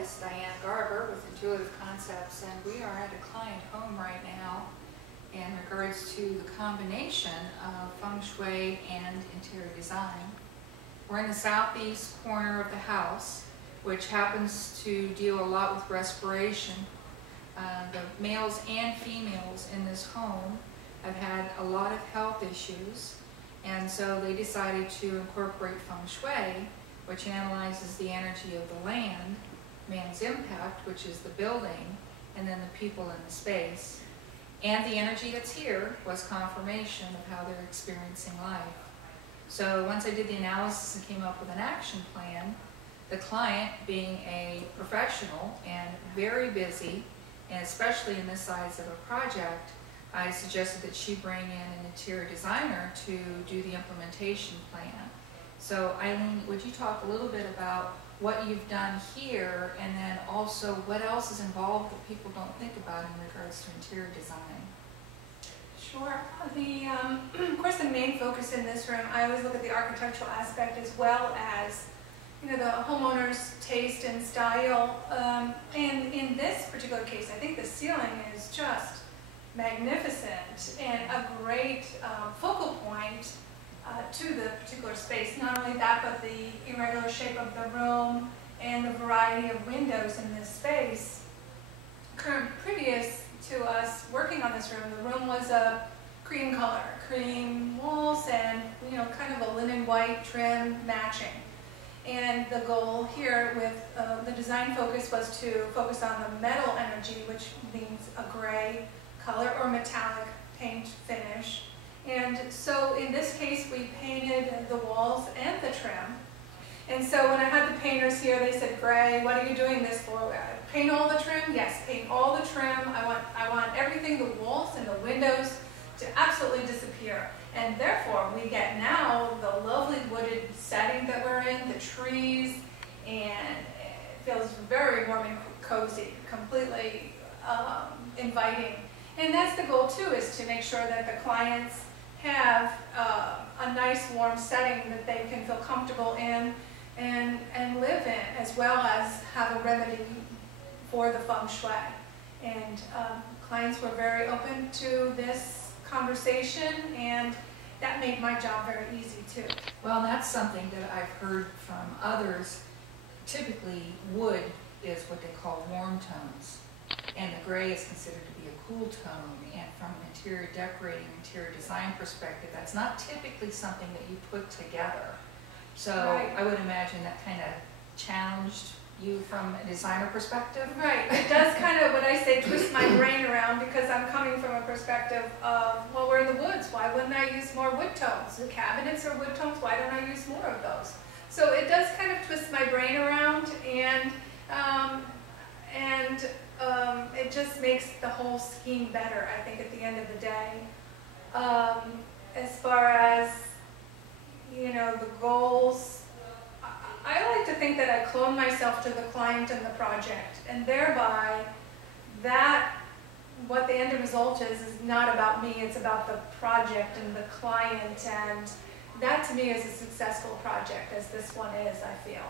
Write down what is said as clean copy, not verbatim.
is Diane Garber with Intuitive Concepts, and we are at a client home right now in regards to the combination of Feng Shui and interior design. We're in the southeast corner of the house, which happens to deal a lot with respiration. The males and females in this home have had a lot of health issues, and so they decided to incorporate Feng Shui, which analyzes the energy of the land, man's impact, which is the building, and then the people in the space. And the energy that's here was confirmation of how they're experiencing life. So once I did the analysis and came up with an action plan, the client, being a professional and very busy, and especially in this size of a project, I suggested that she bring in an interior designer to do the implementation plan. So Eileen, would you talk a little bit about what you've done here, and then also what else is involved that people don't think about in regards to interior design? Sure. Of course, the main focus in this room, I always look at the architectural aspect as well as, the homeowner's taste and style. And in this particular case, I think the ceiling is just magnificent and a great focal point to the particular space. Not only that, but the irregular shape of the room and the variety of windows in this space. Previous to us working on this room, the room was a cream color, cream walls and kind of a linen white trim matching. And the goal here with the design focus was to focus on the metal energy, which means a gray color or metallic paint finish. And so in this case, we painted the walls and the trim. And so when I had the painters here, they said, "Gray, what are you doing this for? Paint all the trim?" Yes, paint all the trim. I want everything, the walls and the windows, to absolutely disappear. And therefore, we get now the lovely wooded setting that we're in, the trees, and it feels very warm and cozy, completely inviting. And that's the goal too, is to make sure that the clients have a nice warm setting that they can feel comfortable in and live in, as well as have a remedy for the Feng Shui. And clients were very open to this conversation, and that made my job very easy too. Well, that's something that I've heard from others. Typically, wood is what they call warm tones, and the gray is considered to be a cool tone. And from an interior decorating, interior design perspective, that's not typically something that you put together. So right. I would imagine that kind of challenged you from a designer perspective. Right. It does kind of, when I say twist my brain around, because I'm coming from a perspective of, well, we're in the woods. Why wouldn't I use more wood tones? The cabinets are wood tones. Why don't I use more of those? So it does kind of twist my brain around, and it just makes the whole scheme better, I think, at the end of the day. As far as, the goals, I like to think that I clone myself to the client and the project, and thereby what the end result is not about me, it's about the project and the client, and that to me is a successful project, as this one is, I feel.